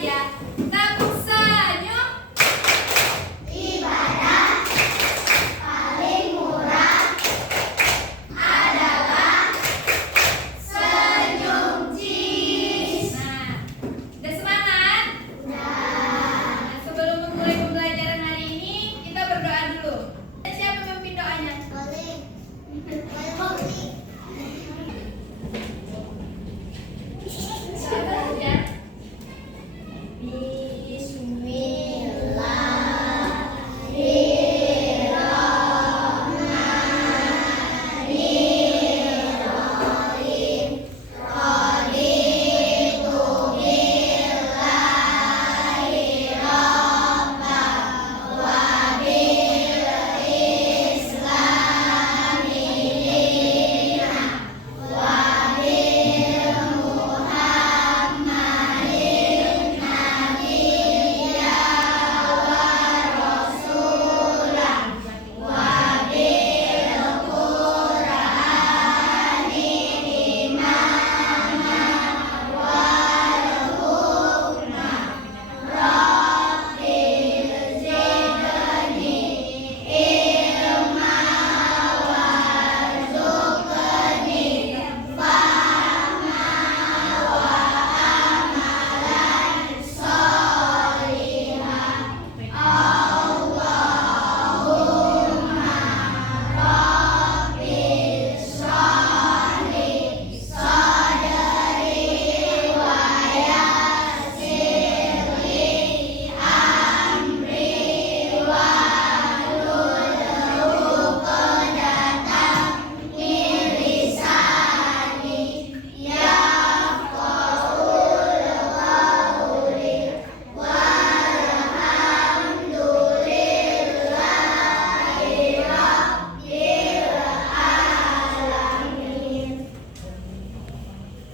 saja. Tepuk senyum. Ibadah paling murah adalah senyum cheese. Nah, udah semangat? Nah, Sebelum memulai pembelajaran hari ini, kita berdoa dulu. Siapa memimpin doanya? Siapa ya?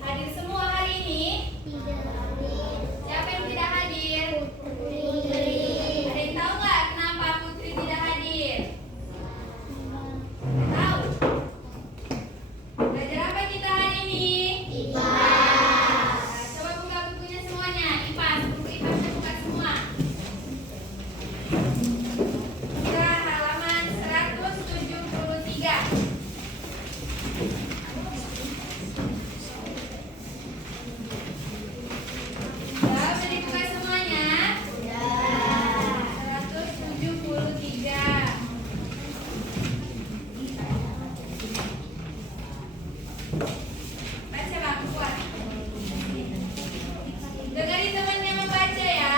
Hadir semua hari ini? Siapa yang tidak hadir? Ada yang tahu nggak kenapa Putri tidak hadir? Tahu? Belajar apa kita hari ini? Nah, coba buka bukunya semuanya. IPAS, buku IPASnya buka semua. Buka halaman 173. Sudah dibuka semuanya? 173. Baca Bang, kuat. Dengarin temannya membaca ya.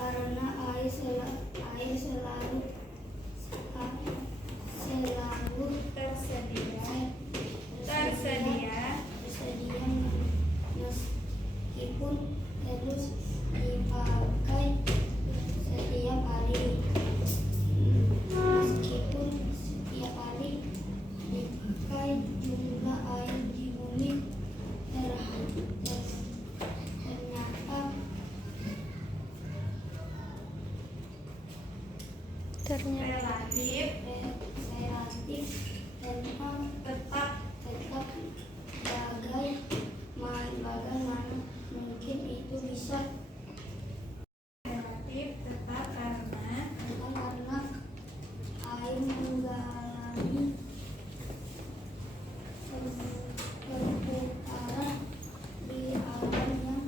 Karena air selalu Tersedia. meskipun harus dipakai setiap hari. Meskipun setiap hari dipakai, jumlah air di bumi ternyata relatif tetap bagaimana mungkin itu bisa Relatif tetap karena air mengalami perputaran di alam yang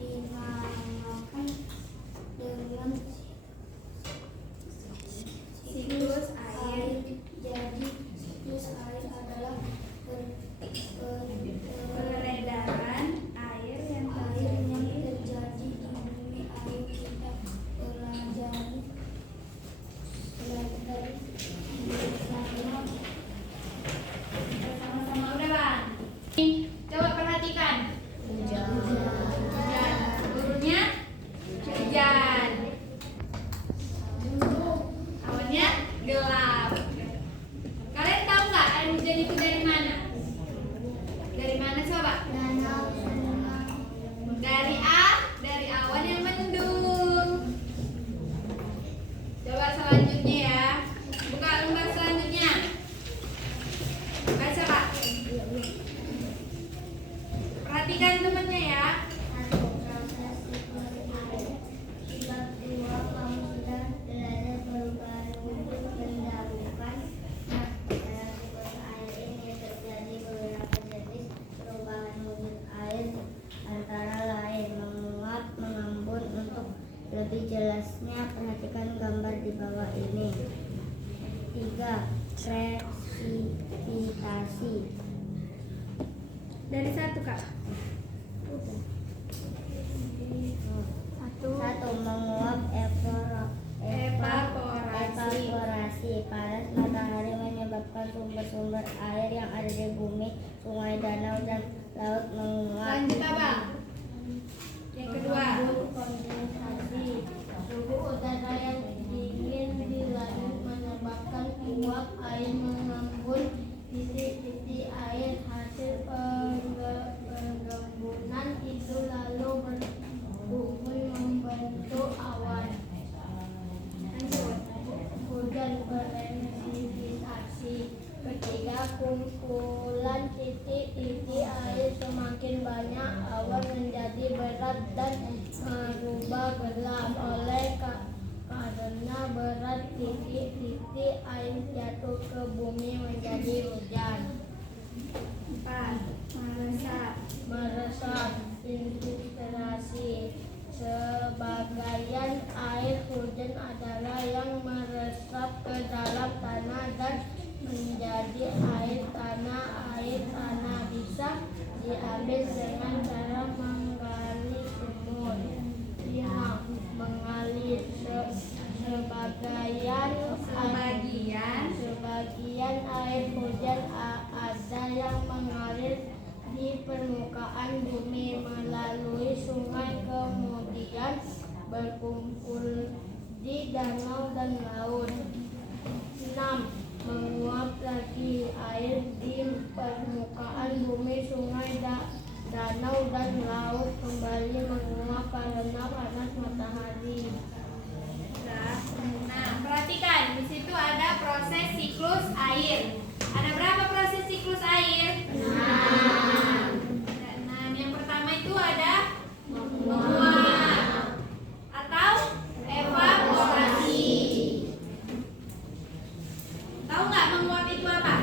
dinamakan dengan siklus air. Jadi siklus air adalah Peredaran air yang terjadi di bumi. Ayo kita pelajari bersama-sama. Udah Bang. Coba perhatikan. Hujan. Turunnya hujan. selanjutnya ya. Buka lembar selanjutnya. Baca Pak. Perhatikan temannya ya. Satu, proses siklus air. Bab 2, kamu sudah belajar perubahan wujud pendahuluan. Nah, dalam siklus air ini terjadi beberapa jenis perubahan wujud air, antara lain menguap, mengembun. Untuk lebih jelasnya, perhatikan gambar di bawah ini. 3. Presipitasi. Dari 1 Kak. Satu, menguap, evaporasi. Panas matahari menyebabkan sumber-sumber air yang ada di bumi, sungai, danau, dan laut menguap. Lanjut Abang. Yang kedua. Kondensasi. Suhu udara yang dingin di langit menyebabkan uap air mengembun. Titik-titik air hasil penggembunan itu lalu berkumpul membentuk awan. Lanjut. Hujan, presipitasi. Ketika kumpulan titik-titik air semakin banyak, awan menjadi berat dan berubah gelap. Karena berat, titik-titik air jatuh ke bumi menjadi hujan. 4. Meresap, infiltrasi. Sebagian air hujan adalah yang meresap ke dalam tanah dan menjadi air tanah. Air tanah bisa diambil dengan cara menggali sumur. 5. Mengalir. Sebagian air hujan ada yang mengalir di permukaan bumi melalui sungai, kemudian berkumpul di danau dan laut. 6. Menguap lagi. Air di permukaan bumi, sungai, danau, dan laut kembali menguap karena panas matahari. Nah, perhatikan di situ ada proses siklus air. Ada berapa proses siklus air? 6. Yang pertama itu ada menguap atau evaporasi. Tahu nggak menguap itu apa?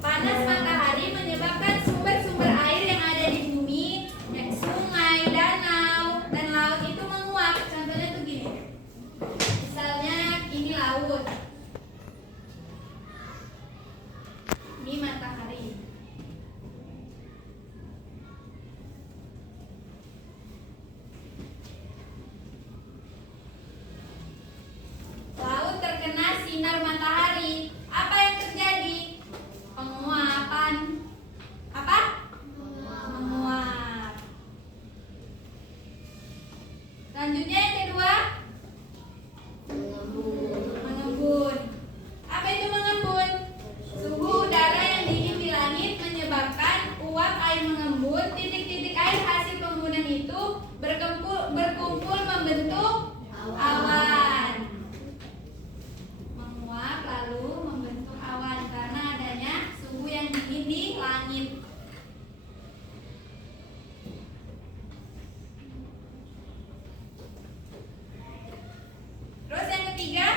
Panas matahari menyebabkan sumber-sumber air yang ada di bumi, sungai, danau, dan laut itu menguap. Contohnya tuh gini. Misalnya ini laut. Ini matahari. Laut terkena sinar matahari. Apa yang terjadi? Penguapan. Apa? Menguap. Selanjutnya yang kedua, mengembun. Apa itu mengembun? Suhu udara yang dingin di langit menyebabkan uap air mengembun. Titik-titik air hasil pengembunan itu berkumpul membentuk awan. Menguap lalu membentuk awan karena adanya suhu yang dingin di langit. Terus yang ketiga,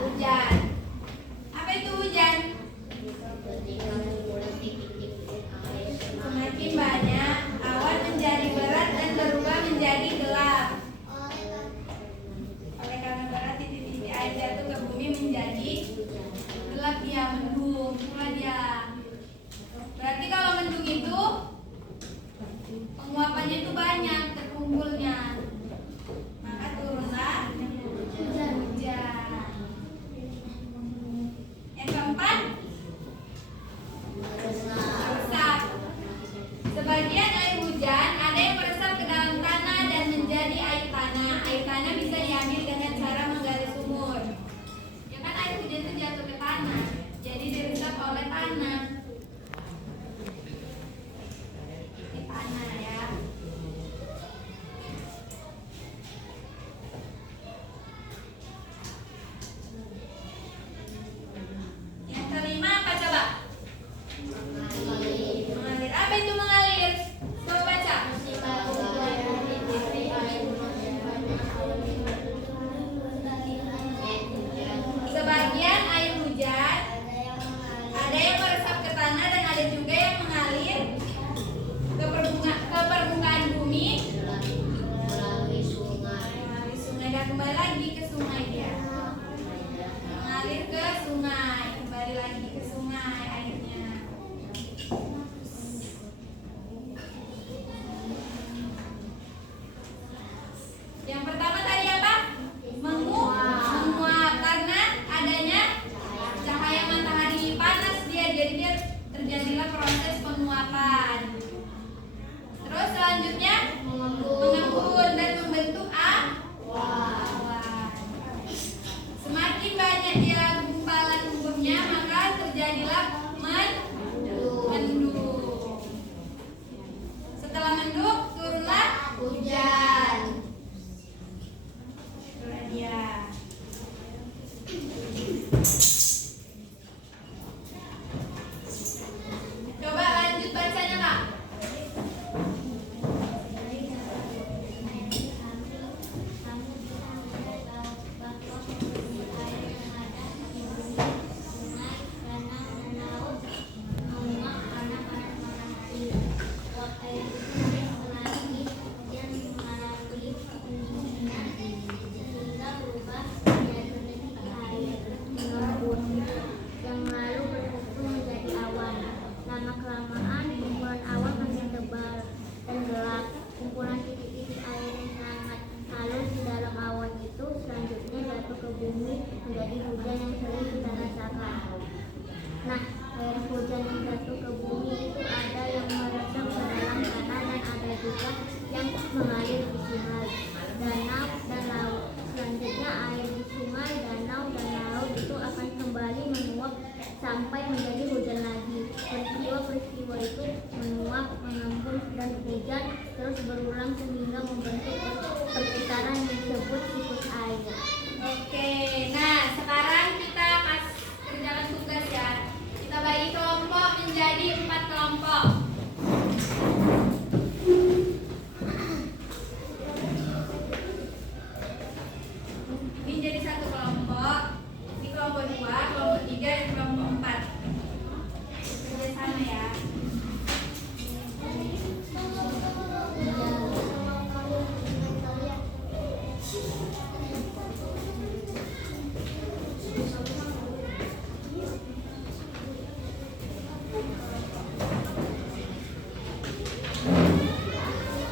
hujan. Apa itu hujan? Semakin banyak, awan menjadi berat dan berubah menjadi gelap. Oleh karena berat, titik-titik air jatuh ke bumi menjadi gelap, dia mendung. Itulah dia. Berarti kalau mendung itu penguapannya itu banyak terkumpulnya. Maka turunlah hujan. Yang keempat, meresap. Sebagian air hujan ada yang meresap ke dalam tanah dan menjadi air tanah. Air tanah bisa diambil dengan cara menggali sumur. Ya kan air hujan itu jatuh ke tanah, jadi diresap oleh tanah. Di tanah ya. kembali lagi ke sungai dia. Mengalir ke sungai, kembali lagi ke sungai airnya. Yang pertama tadi apa? Menguap karena adanya cahaya matahari panas dia, jadi dia terjadilah proses penguapan. Terus selanjutnya mengembun dan membentuk awan. Semakin banyak dia gumpalan lumpurnya, maka terjadilah mendung. Setelah mendung turunlah hujan. Turun dia. Coba lanjut bacanya, Kak. Yang lalu berkumpul menjadi awan. Lama kelamaan kumpulan awan makin tebal dan gelap. Kumpulan titik-titik air yang sangat halus di dalam awan itu selanjutnya jatuh ke bumi menjadi hujan yang sering kita rasakan. Nah, air hujan yang jatuh ke bumi itu ada yang meresap ke dalam tanah dan ada juga yang mengalir di sungai, danau, dan laut. Selanjutnya air di sungai, danau, dan laut itu akan kembali menguap sampai menjadi hujan lagi. Peristiwa-peristiwa itu menguap, mengembun, dan hujan terus berulang sehingga membentuk perputaran yang disebut siklus air. Oke, nah sekarang kita kerjakan tugas ya. Kita bagi kelompok menjadi 4 kelompok. Ini jadi 1 kelompok. Ini kelompok 2, kelompok 3, dan kelompok 4. Kerja sama ya.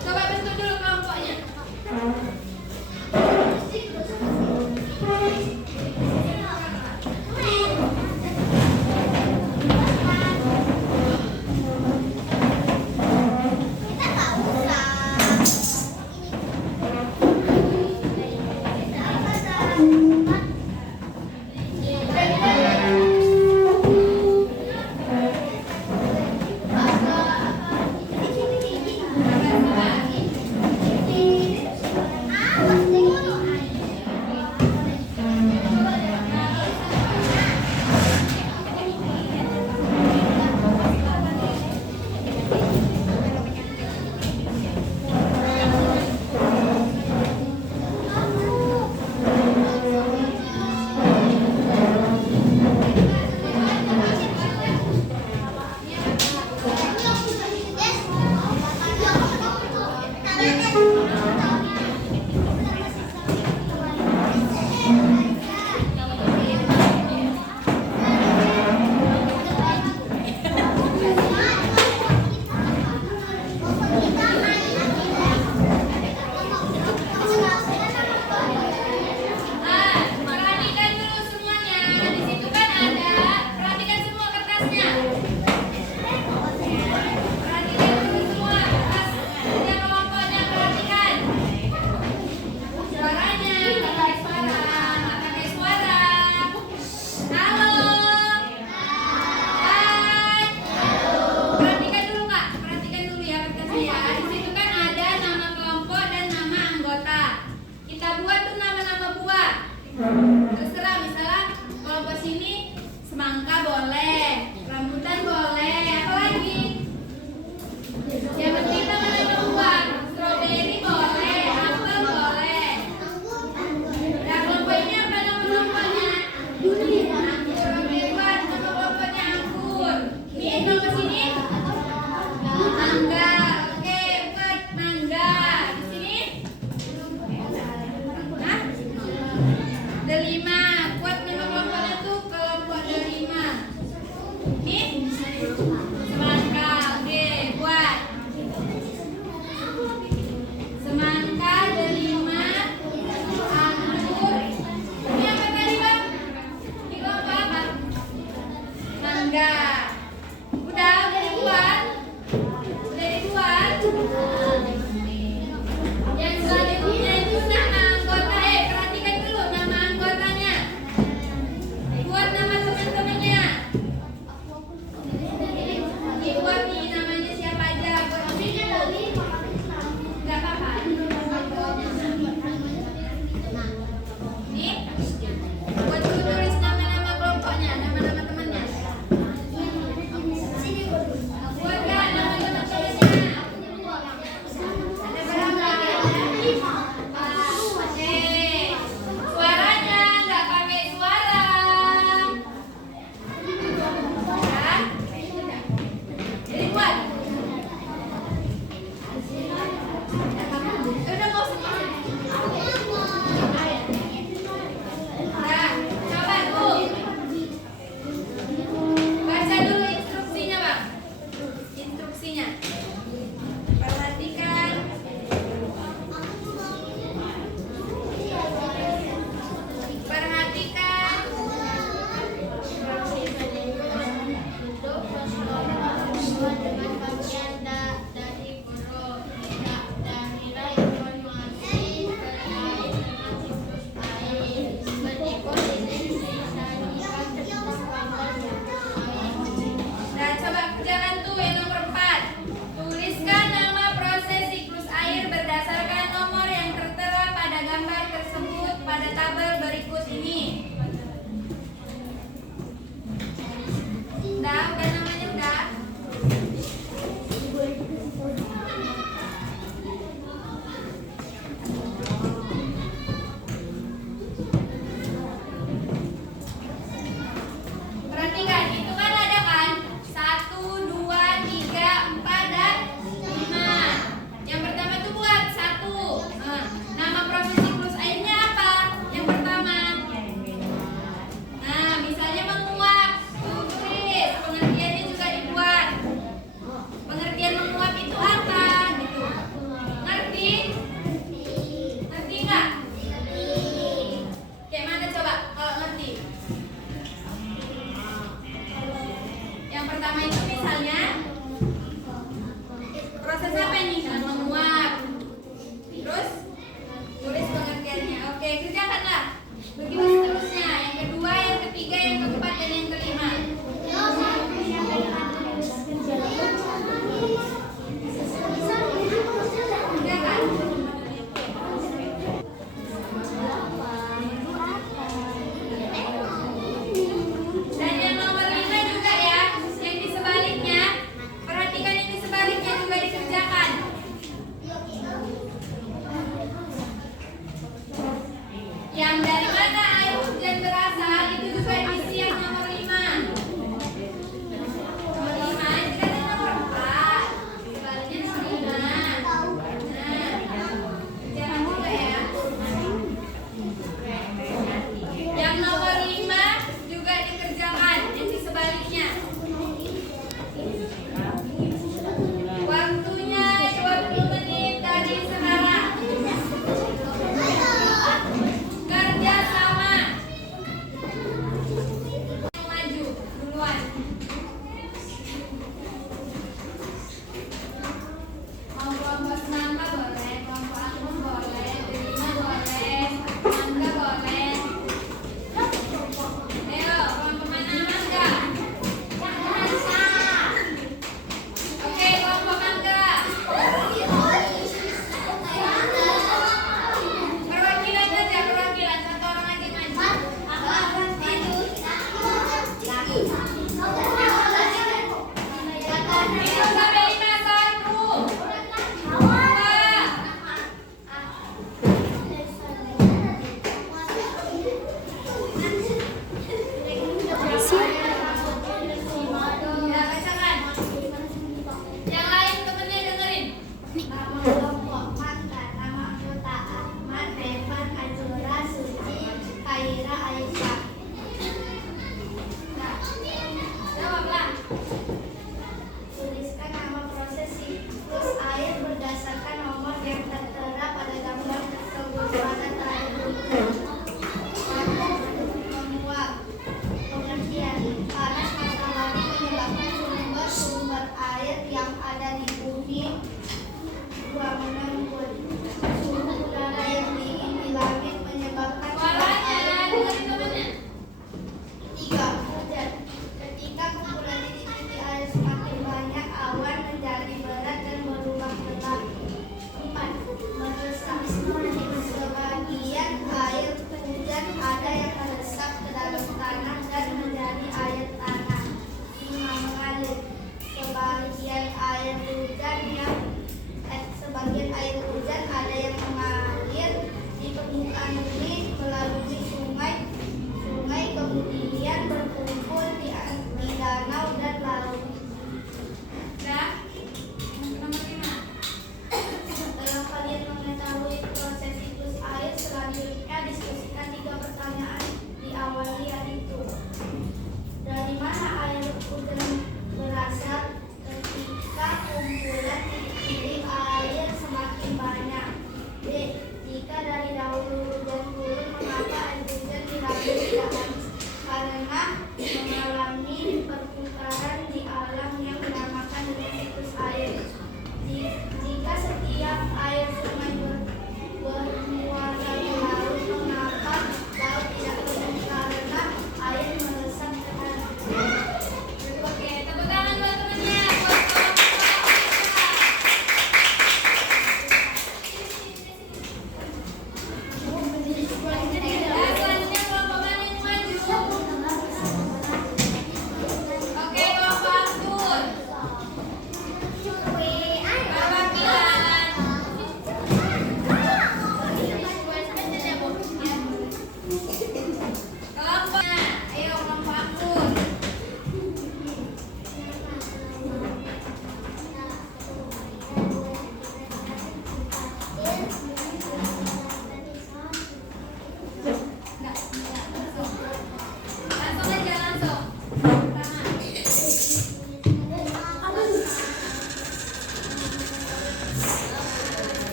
Coba bentuk dulu kelompoknya. Perhatikan dulu semuanya. Di situ kan ada. Perhatikan semua kertasnya. Perhatikan dulu semua kertas. Tiga kelompoknya perhatikan. Suaranya, nggak pakai suara, nggak pakai suara. Halo. Hai. Perhatikan dulu Kak. Perhatikan dulu ya kertasnya ya. Di situ kan ada nama kelompok dan nama anggota. Kita buat tuh nama-nama buah. Terus